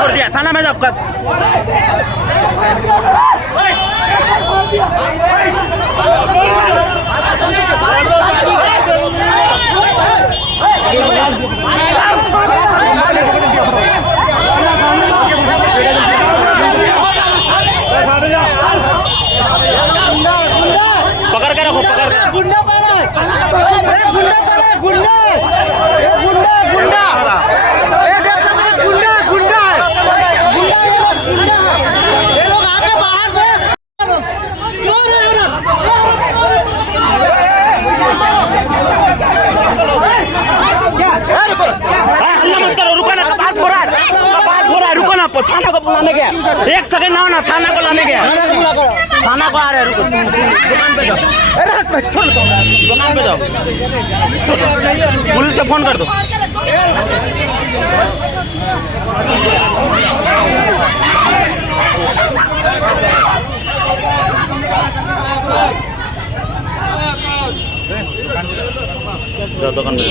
छोड़ दिया, थाना में जाओ कब। पकड़ के रखो, पकड़ के। गुंडा पाला, गुंडा पाला, गुंडा, गुंडा, गुंडा, गुंडा, गुंडा, गुंडा, ये लोग आके बाहर से क्यों रहे हो? मत करो, रुको ना, बात हो रहा है, रुको ना, थाना को बुलाने गया, 1 सेकंड ना होना, थाना को लाने गया, थाना को आ रहे, रुको, दुकान पे जाओ, छोड़ दो, दुकान पे जाओ, पुलिस को फोन कर दो। दुकान पे